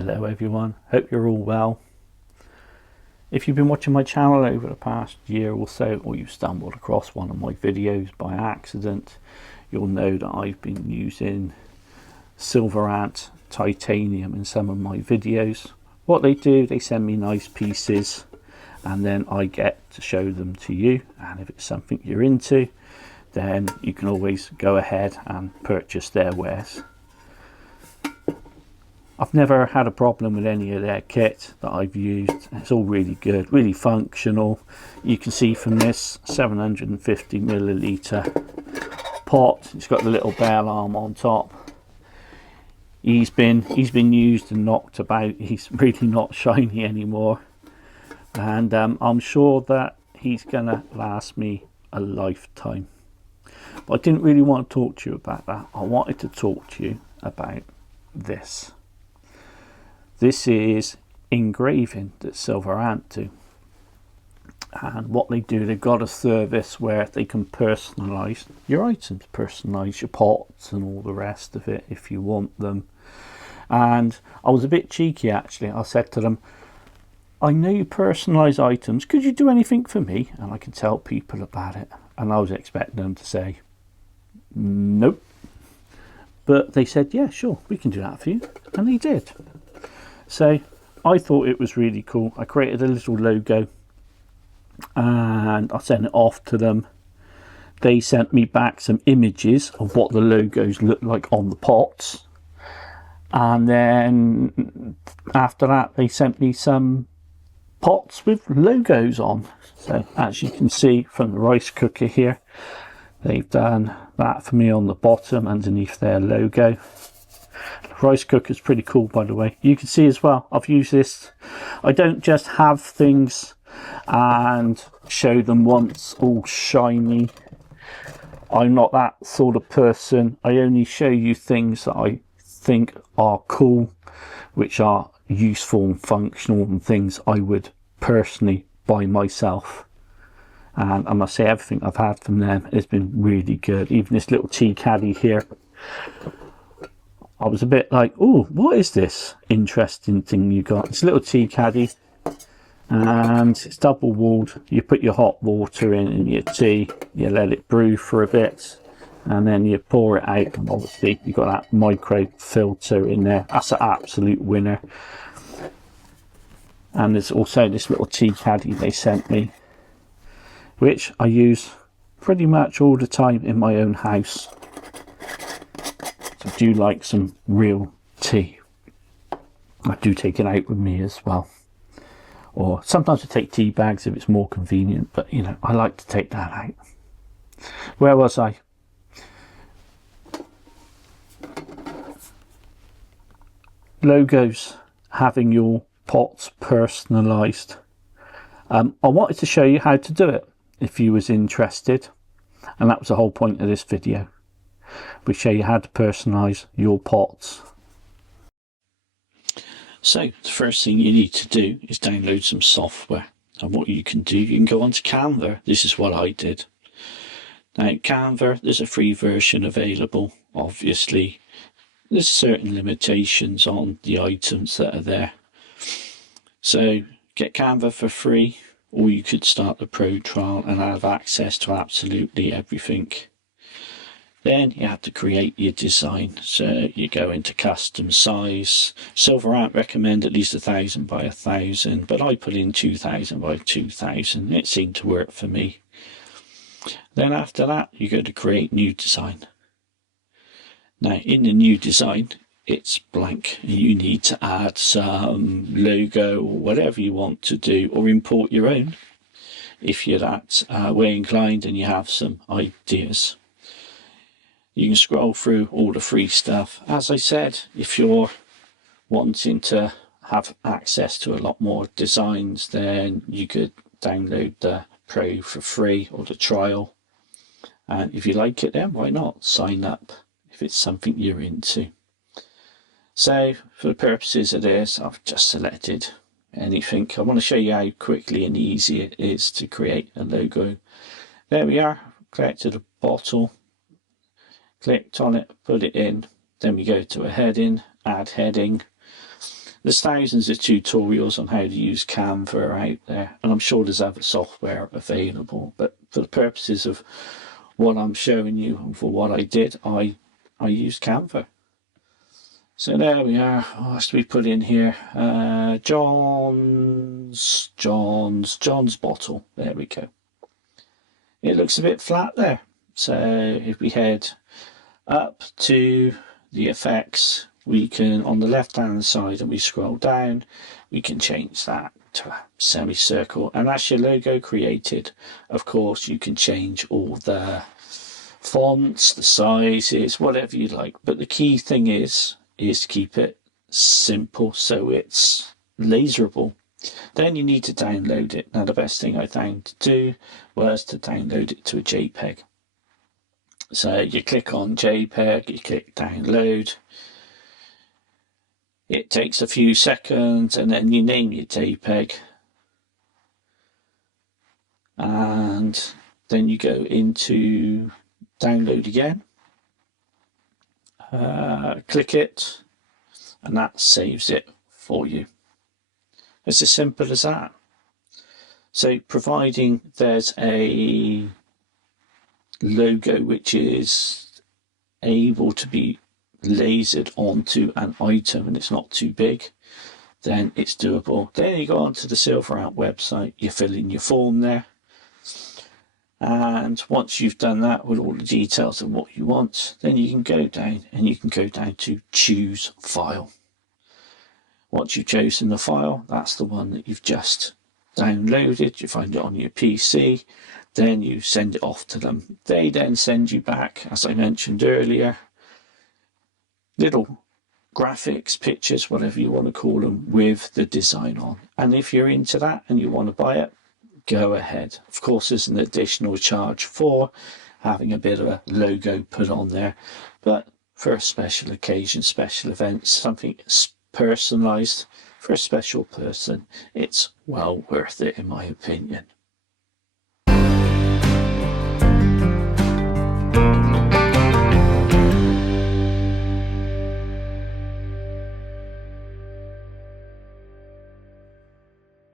Hello everyone, hope you're all well. If you've been watching my channel over the past year or so, or you've stumbled across one of my videos by accident, you'll know that I've been using Silverant titanium in some of my videos. What they do, they send me nice pieces and then I get to show them to you, and if it's something you're into, then you can always go ahead and purchase their wares. I've never had a problem with any of their kit that I've used. It's all really good, really functional. You can see from this 750 milliliter pot, it's got the little bell arm on top. He's been used and knocked about. He's really not shiny anymore, and I'm sure that he's gonna last me a lifetime. But I didn't really want to talk to you about that. I wanted to talk to you about this. This is engraving that Silverant do, and what they do, they've got a service where they can personalise your items, personalise your pots and all the rest of it if you want them. And I was a bit cheeky actually. I said to them, I know you personalise items, could you do anything for me? And I can tell people about it. And I was expecting them to say nope, but they said yeah, sure, we can do that for you, and they did. So I thought it was really cool. I created a little logo and I sent it off to them. They sent me back some images of what the logos look like on the pots, and then after that they sent me some pots with logos on. So as you can see from the rice cooker here, they've done that for me on the bottom underneath their logo. The rice cooker is pretty cool, by the way. You can see as well, I've used this. I don't just have things and show them once all shiny. I'm not that sort of person. I only show you things that I think are cool, which are useful and functional, and things I would personally buy myself. And I must say, everything I've had from them has been really good. Even this little tea caddy here, I was a bit like, oh, what is this interesting thing you got? It's a little tea caddy and it's double walled. You put your hot water in and your tea, you let it brew for a bit, and then you pour it out, and obviously you've got that micro filter in there. That's an absolute winner. And there's also this little tea caddy they sent me, which I use pretty much all the time in my own house. I do like some real tea. I do take it out with me as well, or sometimes I take tea bags if it's more convenient, but you know, I like to take that out. Where was I? Logos, having your pots personalised. I wanted to show you how to do it if you was interested, and that was the whole point of this video. We show you how to personalise your pots. So the first thing you need to do is download some software, and what you can do, you can go onto Canva. This is what I did. Now Canva, there's a free version available. Obviously there's certain limitations on the items that are there, so get Canva for free, or you could start the pro trial and have access to absolutely everything. Then you have to create your design, so you go into custom size. Silverant recommend at least 1000 by 1000, but I put in 2000 by 2000. It seemed to work for me. Then after that, you go to create new design. Now in the new design, it's blank. You need to add some logo or whatever you want to do, or import your own if you're that way inclined and you have some ideas. You can scroll through all the free stuff. As I said, if you're wanting to have access to a lot more designs, then you could download the Pro for free, or the trial. And if you like it, then why not sign up if it's something you're into. So for the purposes of this, I've just selected anything. I want to show you how quickly and easy it is to create a logo. There we are. Collected a bottle. Clicked on it, put it in, then we go to a heading, add heading. There's thousands of tutorials on how to use Canva out there, and I'm sure there's other software available, but for the purposes of what I'm showing you and for what I did, I used Canva. So there we are. What else do we put in here? John's bottle. There we go. It looks a bit flat there. So if we head up to the effects, we can, on the left hand side, and we scroll down, we can change that to a semicircle, and that's your logo created. Of course, you can change all the fonts, the sizes, whatever you like, but the key thing is keep it simple so it's laserable. Then you need to download it. Now the best thing I found to do was to download it to a JPEG. So you click on JPEG, you click download. It takes a few seconds, and then you name your JPEG. And then you go into download again. Click it, and that saves it for you. It's as simple as that. So providing there's a logo which is able to be lasered onto an item and it's not too big, then it's doable. Then you go onto the Silverant website, you fill in your form there, and once you've done that with all the details of what you want, then you can go down and you can go down to choose file. Once you've chosen the file, that's the one that you've just downloaded. You find it on your PC, then you send it off to them. They then send you back, as I mentioned earlier, little graphics, pictures, whatever you want to call them, with the design on. And if you're into that and you want to buy it, go ahead. Of course, there's an additional charge for having a bit of a logo put on there, but for a special occasion, special event, something personalised for a special person, it's well worth it in my opinion.